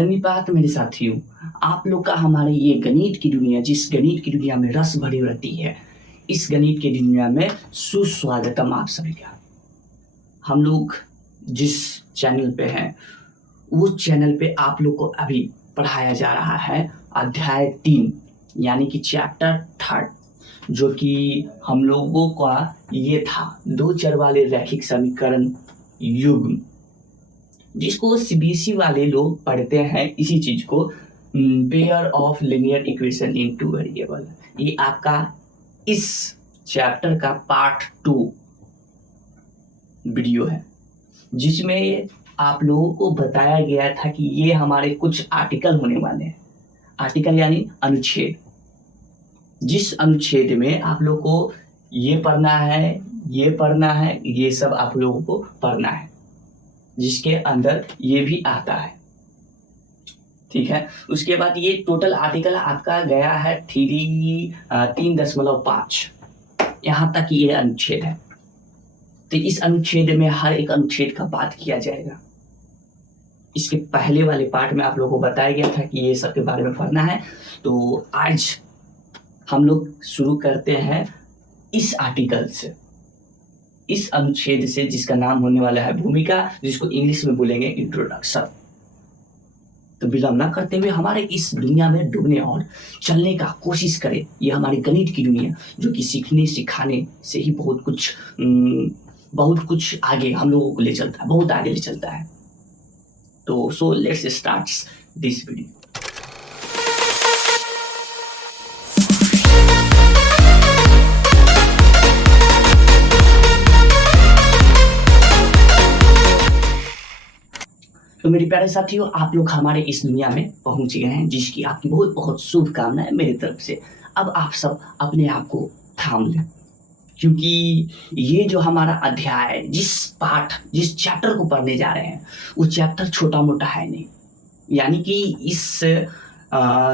प्रणिपात मेरे साथियों, आप लोग का हमारे ये गणित की दुनिया, जिस गणित की दुनिया में रस भरी रहती है, इस गणित की दुनिया में सुस्वागतम आप सभी का। हम लोग जिस चैनल पे हैं, उस चैनल पे आप लोग को अभी पढ़ाया जा रहा है अध्याय 3 यानी कि चैप्टर 3, जो कि हम लोगों का ये था 2 चर वाले रैखिक समीकरण युग्म, जिसको सीबीएसई वाले लोग पढ़ते हैं इसी चीज को pair of linear equation in 2 variable. ये आपका इस चैप्टर का पार्ट 2 वीडियो है, जिसमें आप लोगों को बताया गया था कि ये हमारे कुछ आर्टिकल होने वाले हैं। आर्टिकल यानी अनुच्छेद, जिस अनुच्छेद में आप लोगों को ये पढ़ना है, ये पढ़ना है, ये सब आप लोगों को पढ़ना है, जिसके अंदर ये भी आता है। ठीक है, उसके बाद ये टोटल आर्टिकल आपका गया है 3.5। यहाँ तक ये अनुच्छेद है। तो इस अनुच्छेद में हर एक अनुच्छेद का बात किया जाएगा। इसके पहले वाले पार्ट में आप लोगों को बताया गया था कि ये सब के बारे में पढ़ना है। तो आज हम लोग शुरू करते हैं इस आर्टिकल से, इस अनुच्छेद से, जिसका नाम होने वाला है भूमिका, जिसको इंग्लिश में बोलेंगे इंट्रोडक्शन। तो विलंब न करते हुए हमारे इस दुनिया में डूबने और चलने का कोशिश करें। ये हमारी गणित की दुनिया, जो कि सीखने सिखाने से ही बहुत कुछ आगे हम लोगों को ले चलता है, बहुत आगे ले चलता है। तो so let's start this video. तो मेरे प्यारे साथियों, आप लोग हमारे इस दुनिया में पहुंच गए हैं, जिसकी आपकी बहुत बहुत शुभकामनाएं मेरी तरफ से। अब आप सब अपने आप को थाम लें, क्योंकि ये जो हमारा अध्याय, जिस चैप्टर को पढ़ने जा रहे हैं, वो चैप्टर छोटा मोटा है नहीं। यानी कि इस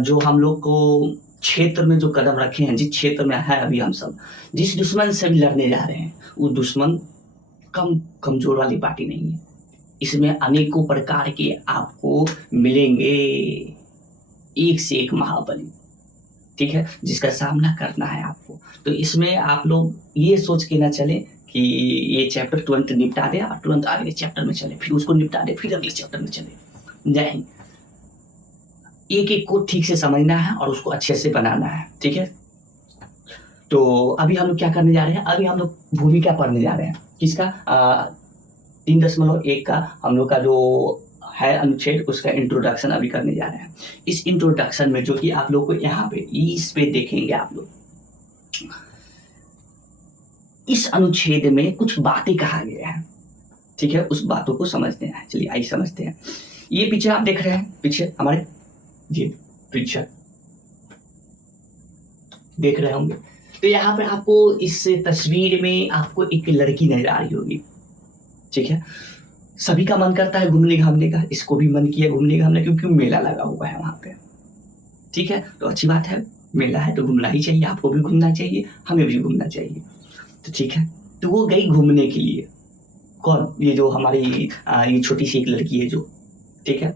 जो हम लोग को क्षेत्र में जो कदम रखे हैं, जिस क्षेत्र में है अभी हम सब, जिस दुश्मन से भी लड़ने जा रहे हैं, वो दुश्मन कमजोर वाली पार्टी नहीं है। इसमें अनेकों प्रकार के आपको मिलेंगे, एक से एक महाबली, ठीक है, जिसका सामना करना है आपको। तो इसमें आप लोग ये सोच के ना चले कि ये चैप्टर तुरंत निपटा दे और तुरंत अगले चैप्टर में चले, फिर उसको निपटा दे, फिर अगले चैप्टर में चले। नहीं, एक एक को ठीक से समझना है और उसको अच्छे से बनाना है, ठीक है। तो अभी हम लोग क्या करने जा रहे हैं? अभी हम लोग भूमिका पढ़ने जा रहे हैं। किसका? 3.1 का हम लोग का जो है अनुच्छेद, उसका इंट्रोडक्शन अभी करने जा रहे हैं। इस इंट्रोडक्शन में जो कि आप लोग को यहाँ पे इस पे देखेंगे, आप लोग इस अनुच्छेद में कुछ बातें कहा गया है, ठीक है। उस बातों को समझते हैं। चलिए आइए समझते हैं। ये पीछे आप देख रहे हैं, पीछे हमारे ये पिक्चर देख रहे होंगे। तो यहाँ पे आपको इस तस्वीर में आपको एक लड़की नजर आ रही होगी, ठीक है। सभी का मन करता है घूमने घामने का, इसको भी मन किया घूमने घामने, क्योंकि मेला लगा हुआ है वहां पे, ठीक है। तो अच्छी बात है, मेला है तो घूमना ही चाहिए, आपको भी घूमना चाहिए, हमें भी घूमना चाहिए, तो ठीक है। तो वो गई घूमने के लिए। कौन? ये जो हमारी ये छोटी सी एक लड़की है जो, ठीक है,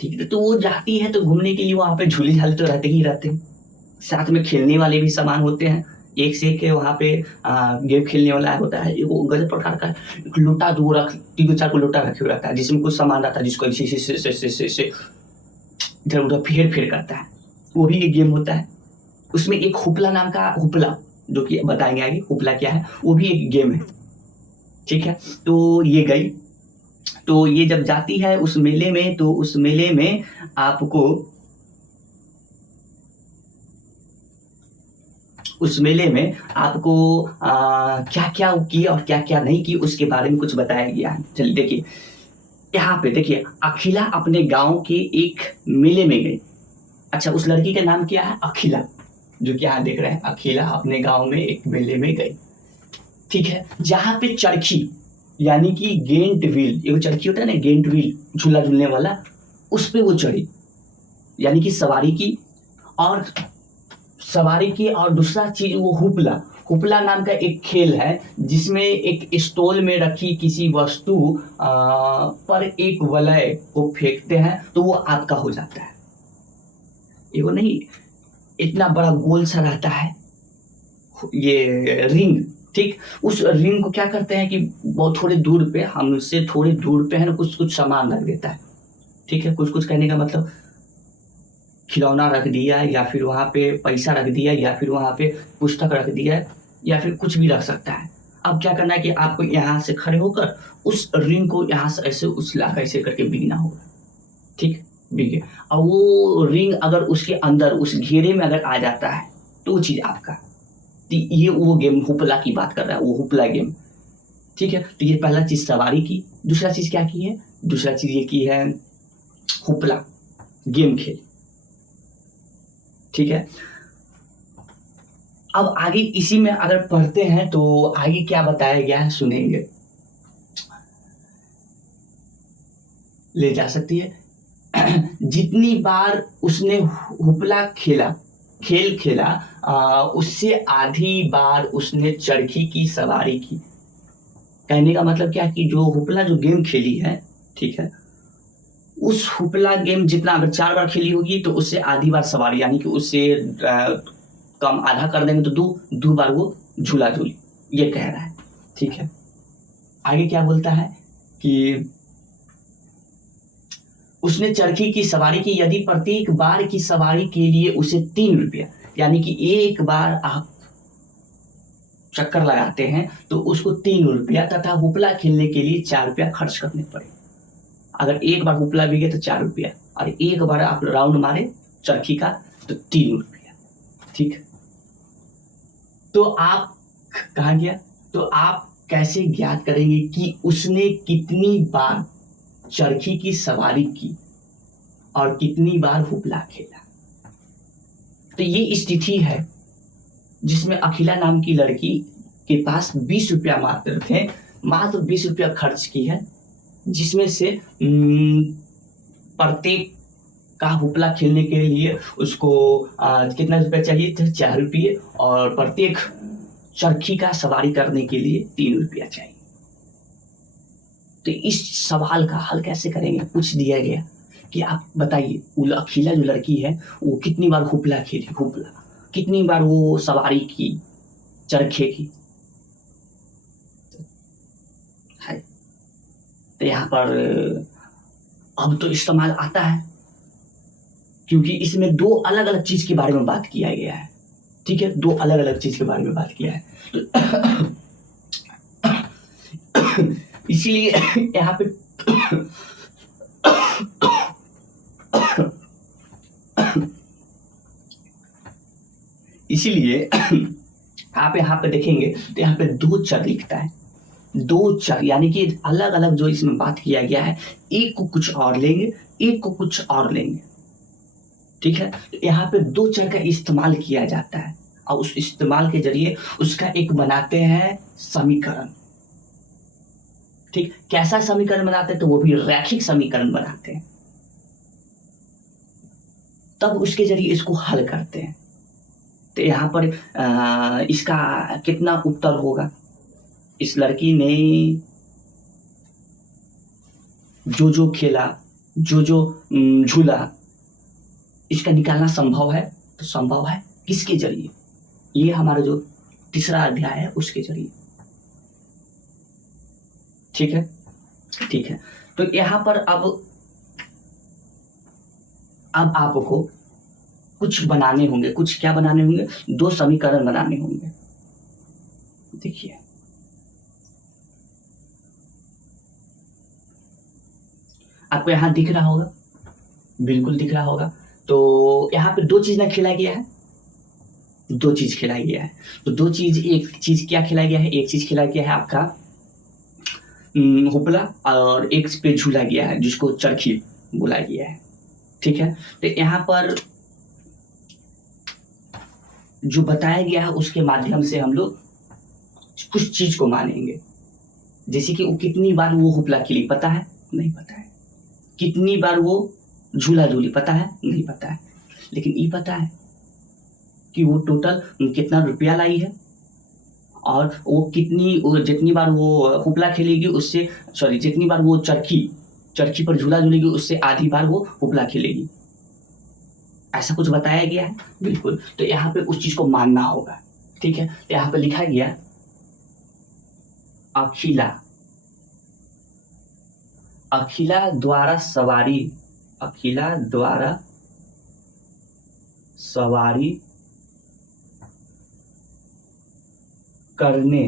ठीक है। तो वो जाती है तो घूमने के लिए, वहां पे झूले झाले तो रहते ही रहते हैं, साथ में खेलने वाले भी सामान होते हैं, एक से एक वहाँ पे गेम खेलने वाला होता है। वो गजब प्रकार का लोटा 3-4 को लोटा रखे हुआ रहता है, जिसमें कुछ सामान रहता है, जिसको ऐसे इधर उधर फेर करता है। वो भी एक गेम होता है। उसमें एक हुपला नाम का, हुपला जो कि बताएंगे आगे हुपला क्या है, वो भी एक गेम है, ठीक है। तो ये गई, तो ये जब जाती है उस मेले में, तो उस मेले में आपको क्या क्या की और क्या क्या नहीं की, उसके बारे में कुछ बताया गया है। चलिए देखिए, यहाँ पे देखिए, अखिला अपने गांव के एक मेले में गई। अच्छा, उस लड़की का नाम क्या है? अखिला, जो कि यहाँ देख रहे हैं, अखिला अपने गांव में एक मेले में गई, ठीक है। जहाँ पे चरखी यानी कि गेंट व्हील, एक चरखी होता है ना, गेंट व्हील, झूला झूलने वाला, उस पे वो चढ़ी, यानी कि सवारी की। और दूसरा चीज वो हुपला, हुपला नाम का एक खेल है जिसमें एक स्टॉल में रखी किसी वस्तु पर एक वलय को फेंकते हैं तो वो आपका हो जाता है। ये वो नहीं, इतना बड़ा गोल सा रहता है ये रिंग, ठीक। उस रिंग को क्या करते हैं कि बहुत थोड़े दूर पे, हमसे थोड़े दूर पे है ना, कुछ कुछ सामान रख देता है, ठीक है। कुछ कुछ कहने का मतलब खिलौना रख दिया, या फिर वहाँ पे पैसा रख दिया, या फिर वहाँ पे पुस्तक रख दिया, या फिर कुछ भी रख सकता है। अब क्या करना है कि आपको यहाँ से खड़े होकर उस रिंग को यहाँ से ऐसे उछला ऐसे करके बिगना होगा, ठीक, बिगे। और वो रिंग अगर उसके अंदर उस घेरे में अगर आ जाता है तो वो चीज़ आपका। तो ये वो गेम हुपला की बात कर रहा है, वो हुपला गेम, ठीक है। तो ये पहला चीज़ सवारी की। दूसरा चीज़ क्या की है? दूसरा चीज़ ये की है हुपला गेम खेल, ठीक है। अब आगे इसी में अगर पढ़ते हैं तो आगे क्या बताया गया है सुनेंगे। ले जा सकती है। जितनी बार उसने हुपला खेल खेला उससे आधी बार उसने चरखी की सवारी की। कहने का मतलब क्या कि जो हुपला जो गेम खेली है, ठीक है, उस हुपला गेम जितना अगर 4 बार खेली होगी तो उससे आधी बार सवारी, यानी कि उससे कम आधा कर देंगे तो दो बार वो झूला झूली, ये कह रहा है, ठीक है। आगे क्या बोलता है कि उसने चरखी की सवारी की यदि प्रत्येक बार की सवारी के लिए उसे 3 रुपया, यानी कि एक बार आप चक्कर लगाते हैं तो उसको 3 रुपया तथा हुपला खेलने के लिए 4 रुपया खर्च करने पड़े। अगर एक बार हुपला बिगे तो 4 रुपया, और एक बार आप राउंड मारे चरखी का तो 3 रुपया, ठीक। तो आप कहाँ गया, तो आप कैसे ज्ञात करेंगे कि उसने कितनी बार चरखी की सवारी की और कितनी बार हुपला खेला। तो ये स्थिति है जिसमें अखिला नाम की लड़की के पास 20 रुपया मात्र थे, मात्र 20 रुपया खर्च की है, जिसमें से प्रत्येक का हुपला खेलने के लिए उसको कितना रुपया चाहिए थे? 4 रुपये, और प्रत्येक चरखी का सवारी करने के लिए 3 रुपया चाहिए। तो इस सवाल का हल कैसे करेंगे? पूछ दिया गया कि आप बताइए वो अखिला जो लड़की है वो कितनी बार हुपला खेली, हुपला कितनी बार वो सवारी की चरखे की है। तो यहाँ पर अब तो इस्तेमाल आता है, क्योंकि इसमें 2 अलग अलग चीज के बारे में बात किया गया है, ठीक है, 2 अलग अलग चीज के बारे में बात किया है। इसीलिए यहाँ पे इसीलिए आप यहाँ पे देखेंगे तो यहाँ पे 2 चर लिखता है, 2 चर, यानी कि अलग अलग जो इसमें बात किया गया है, एक को कुछ और लेंगे, एक को कुछ और लेंगे, ठीक है। यहाँ पे 2 चर का इस्तेमाल किया जाता है और उस इस्तेमाल के जरिए उसका एक बनाते हैं समीकरण, ठीक। कैसा समीकरण बनाते हैं? तो वो भी रैखिक समीकरण बनाते हैं, तब उसके जरिए इसको हल करते हैं। तो यहाँ पर इसका कितना उत्तर होगा? इस लड़की ने जो खेला, जो झूला, इसका निकालना संभव है। तो संभव है किसके जरिए? ये हमारा जो तीसरा अध्याय है उसके जरिए, ठीक है, ठीक है। तो यहाँ पर अब आपको कुछ बनाने होंगे, कुछ क्या बनाने होंगे? 2 समीकरण बनाने होंगे। देखिए आपको यहाँ दिख रहा होगा, बिल्कुल दिख रहा होगा। तो यहाँ पे 2 चीज ना खिलाया गया है, 2 चीज खिलाया गया है। तो 2 चीज, एक चीज क्या खिलाया गया है? एक चीज खिलाया गया है आपका हुपला, और एक पे झूला गया है जिसको चरखी बोला गया है, ठीक है। तो यहाँ पर जो बताया गया है उसके माध्यम से हम लोग कुछ चीज को मानेंगे, जैसे कि वो कितनी बार वो हुपला खेली, पता है? नहीं पता है। कितनी बार वो झूला झूली, पता है? नहीं पता है। लेकिन ये पता है कि वो टोटल कितना रुपया लाई है, और वो जितनी बार वो हुपला खेलेगी उससे, सॉरी, जितनी बार वो चरखी पर झूला झूलेगी उससे आधी बार वो हुपला खेलेगी। ऐसा कुछ बताया गया है, बिल्कुल। तो यहाँ पे उस चीज को मानना होगा, ठीक है। तो यहाँ पे लिखा गया अखिला द्वारा सवारी करने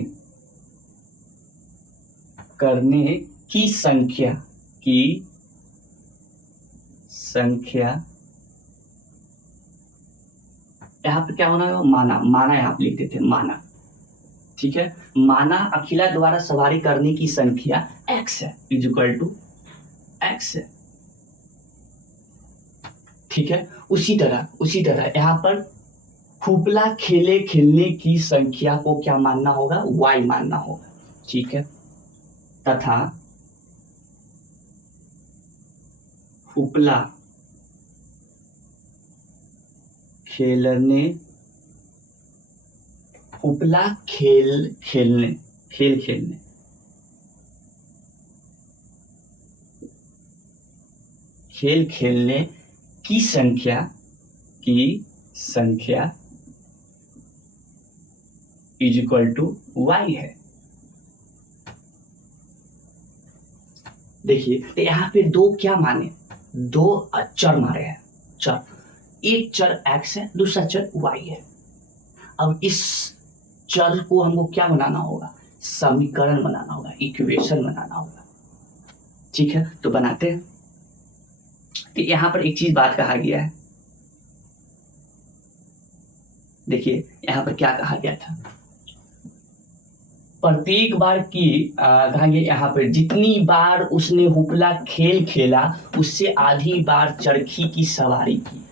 की संख्या यहाँ पे क्या होना है, माना यहाँ पे लिख देते हैं, माना, ठीक है। माना अखिला द्वारा सवारी करने की संख्या x है, इज इक्वल टू x है, ठीक है। उसी तरह यहाँ पर हुपला खेलने की संख्या को क्या मानना होगा, y मानना होगा, ठीक है। तथा हुपला खेलने की संख्या इज इक्वल टू y है। देखिए, तो यहाँ पे दो क्या माने, दो चर मारे हैं, चर, एक चर x है, दूसरा चर y है। अब इस चर को हमको क्या बनाना होगा, समीकरण बनाना होगा, इक्वेशन बनाना होगा, ठीक है। तो बनाते हैं। तो यहाँ पर एक चीज बात कहा गया है, देखिए यहाँ पर क्या कहा गया था, प्रत्येक बार की कहेंगे यहाँ पर जितनी बार उसने हुपला खेला उससे आधी बार चरखी की सवारी की।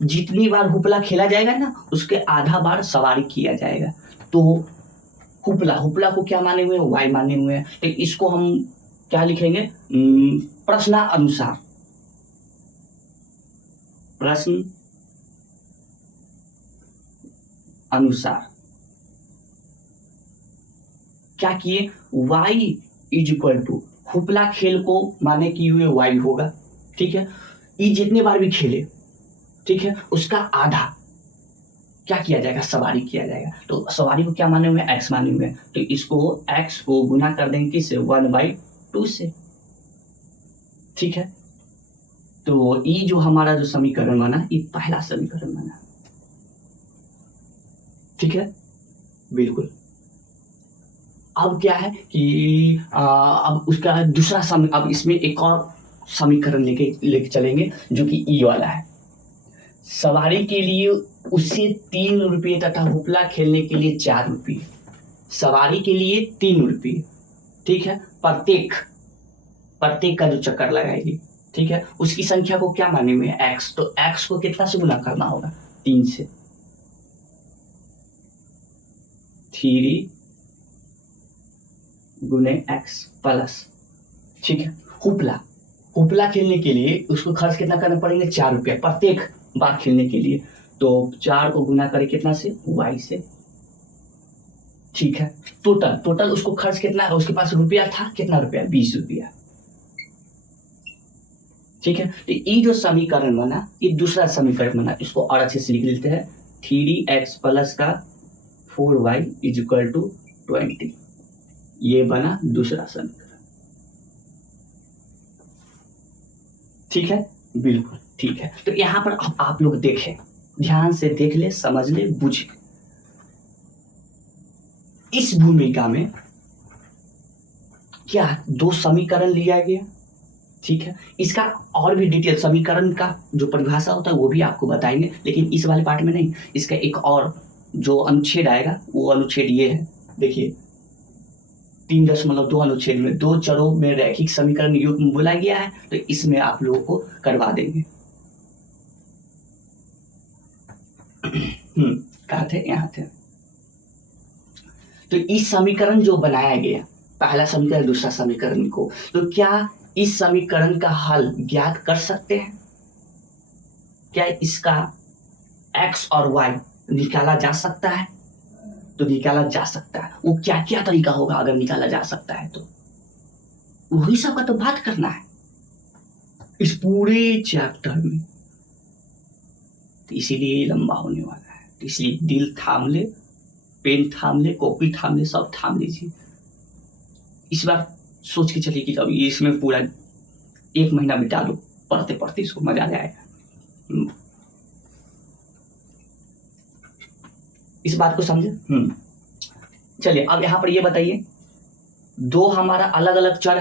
जितनी बार हुपला खेला जाएगा ना उसके आधा बार सवारी किया जाएगा। तो हुपला को क्या माने हुए हैं, वाई माने हुए हैं। तो इसको हम क्या लिखेंगे, प्रश्न अनुसार क्या किए, y is equal to hoopla खेल को माने किए हुए y होगा, ठीक है। ये जितने बार भी खेले, ठीक है, उसका आधा क्या किया जाएगा, सवारी किया जाएगा। तो सवारी को क्या माने हुए हैं, x माने हुए हैं। तो इसको x को गुना कर देंगे किससे, 1/2 से, ठीक है। तो ये जो हमारा जो समीकरण बना, ये पहला समीकरण बना, ठीक है, बिल्कुल। अब क्या है कि अब उसका दूसरा अब इसमें एक और समीकरण लेके चलेंगे जो कि ई वाला है। सवारी के लिए उससे 3 रुपये तथा हुपला खेलने के लिए 4 रुपये। सवारी के लिए 3 रुपये, ठीक है, प्रत्येक का जो चक्कर लगाएगी, ठीक है। उसकी संख्या को क्या माने हुए हैं, x। तो x को कितना से गुना करना होगा, 3 से, 3 गुने x प्लस, ठीक है। हुपला खेलने के लिए उसको खर्च कितना करना पड़ेंगे, 4 रुपये प्रत्येक बार खेलने के लिए। तो 4 को गुना करें कितना से, y से, ठीक है। टोटल उसको खर्च कितना है, उसके पास रुपया था, कितना रुपया, 20 रुपया, ठीक है। तो ये जो समीकरण बना, ये दूसरा समीकरण बना, इसको और अच्छे से लिख लेते हैं। 3x प्लस का 4y इज इक्वल टू 20, ये बना दूसरा समीकरण, ठीक है, बिल्कुल ठीक है। तो यहां पर अब आप लोग देखें, ध्यान से देख ले, समझ ले, बुझ। इस भूमिका में क्या 2 समीकरण लिया गया, ठीक है। इसका और भी डिटेल समीकरण का जो परिभाषा होता है वो भी आपको बताएंगे, लेकिन इस वाले पार्ट में नहीं। इसका एक और जो अनुच्छेद आएगा वो अनुच्छेद ये है, देखिए 3.2 अनुच्छेद में 2 चरों में रैखिक समीकरण युग्म बोला गया है। तो इसमें आप लोगों को करवा देंगे। कहाँ थे, यहाँ थे। तो इस समीकरण जो बनाया गया, पहला समीकरण दूसरा समीकरण को, तो क्या इस समीकरण का हल ज्ञात कर सकते हैं, क्या इसका x और y निकाला जा सकता है, तो निकाला जा सकता है। वो क्या क्या तरीका होगा अगर निकाला जा सकता है तो वही सब का तो बात करना है इस पूरे चैप्टर में। तो इसीलिए ये लंबा होने वाला है, तो इसलिए दिल थाम ले, पेन थाम ले, कॉपी थाम ले, सब थाम लीजिए। इस बार सोच के चलिए कि अब इसमें पूरा 1 महीना बिता लो पढ़ते पढ़ते, इसको मजा आ जाएगा। इस बात को समझे? चलिए अब यहाँ पर ये बताइए, 2 हमारा अलग अलग चर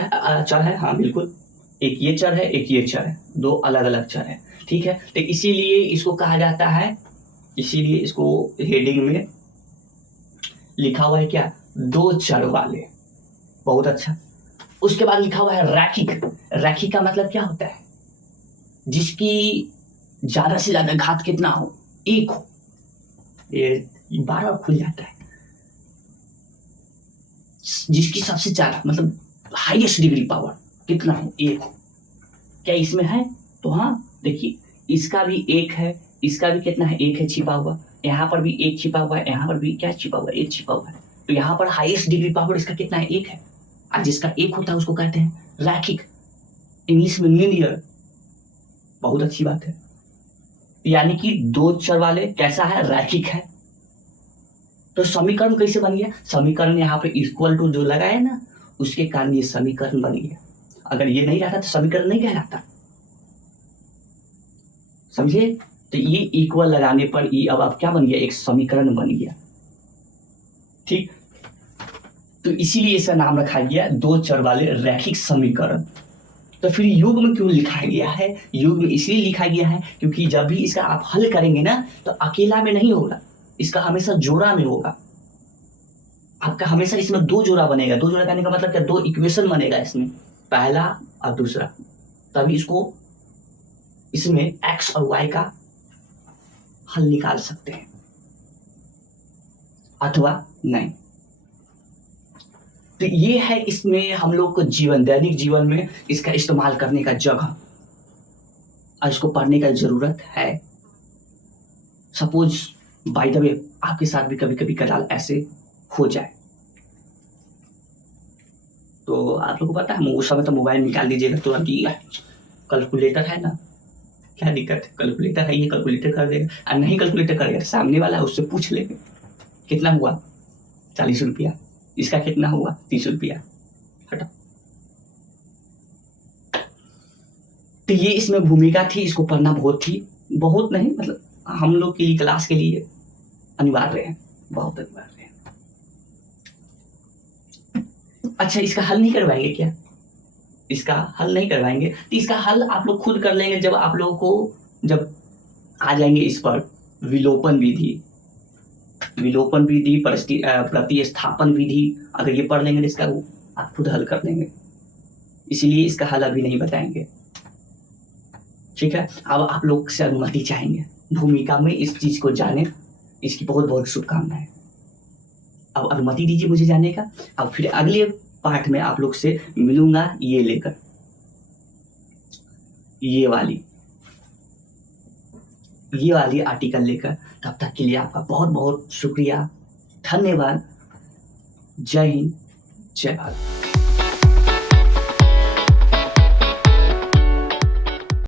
है। हाँ बिल्कुल, एक ये चर है, एक ये चर है, 2 अलग अलग चर है, ठीक है। तो इसीलिए इसको कहा जाता है, इसीलिए इसको हेडिंग में लिखा हुआ है क्या, 2 चर वाले। बहुत अच्छा। उसके बाद लिखा हुआ है रैखिक। रैखिक का मतलब क्या होता है, जिसकी ज्यादा से ज्यादा घात कितना हो, 1 हो। ये 12 खुल जाता है। जिसकी सबसे ज्यादा मतलब हाईएस्ट डिग्री पावर कितना हो, 1 हो। क्या इसमें है? तो हाँ देखिए, इसका भी 1 है, इसका भी कितना है, 1 है छिपा हुआ, यहाँ पर भी 1 छिपा हुआ है, यहाँ पर भी क्या छिपा हुआ है, 1 छिपा हुआ है। तो यहाँ पर हाईएस्ट डिग्री पावर इसका कितना है, 1 है। और जिसका 1 होता है उसको कहते हैं रैखिक, इंग्लिश में लीनियर। बहुत अच्छी बात है। यानी कि 2 चर वाले कैसा है, रैखिक है। तो समीकरण कैसे बन गया, समीकरण यहाँ पे इक्वल टू जो लगा है ना, उसके कारण ये समीकरण बन गया। अगर ये नहीं रहता तो समीकरण नहीं कहलाता, समझे? तो ये इक्वल लगाने पर ये अब क्या बन गया, एक समीकरण बन गया, ठीक। तो इसीलिए इसका नाम रखा गया 2 चर वाले रैखिक समीकरण। तो फिर युग में क्यों लिखा गया है, युग में इसलिए लिखा गया है क्योंकि जब भी इसका आप हल करेंगे ना, तो अकेला में नहीं होगा, इसका हमेशा जोड़ा में होगा। आपका हमेशा इसमें 2 जोड़ा बनेगा। 2 जोड़ा करने का मतलब क्या, 2 इक्वेशन बनेगा इसमें, पहला और दूसरा। तभी इसको इसमें x और y का हल निकाल सकते हैं अथवा नहीं। तो ये है इसमें हम लोग को जीवन, दैनिक जीवन में इसका इस्तेमाल करने का जगह और इसको पढ़ने का जरूरत है। सपोज बाय द वे आपके साथ भी कभी कभी कदाल ऐसे हो जाए, तो आप लोग को पता है उस समय तो मोबाइल निकाल लीजिएगा तुरंत ही, कैलकुलेटर है ना, क्या दिक्कत है, कैलकुलेटर है, ये कैलकुलेटर कर देगा। और नहीं कैलकुलेटर करेगा, सामने वाला है उससे पूछ लेंगे कितना हुआ, 40 रुपया, इसका कितना हुआ, 30 रुपया, हटो। तो ये इसमें भूमिका थी, इसको पढ़ना बहुत नहीं, मतलब हम लोग के लिए, क्लास के लिए अनिवार्य है, बहुत अनिवार्य है। अच्छा, इसका हल नहीं करवाएंगे क्या, इसका हल नहीं करवाएंगे, तो इसका हल आप लोग खुद कर लेंगे जब आप लोगों को जब आ जाएंगे इस पर विलोपन विधि, प्रतिस्थापन विधि, अगर ये पढ़ लेंगे तो इसका आप खुद हल कर लेंगे। इसीलिए इसका हल अभी नहीं बताएंगे, ठीक है। अब आप लोग से अनुमति चाहेंगे भूमिका में इस चीज को जाने, इसकी बहुत बहुत शुभकामनाएं। अब अनुमति दीजिए मुझे जाने का। अब फिर अगले पाठ में आप लोग से मिलूंगा ये लेकर, ये वाली आर्टिकल लेकर। तब तक के लिए आपका बहुत बहुत शुक्रिया, धन्यवाद। जय हिंद, जय भारत।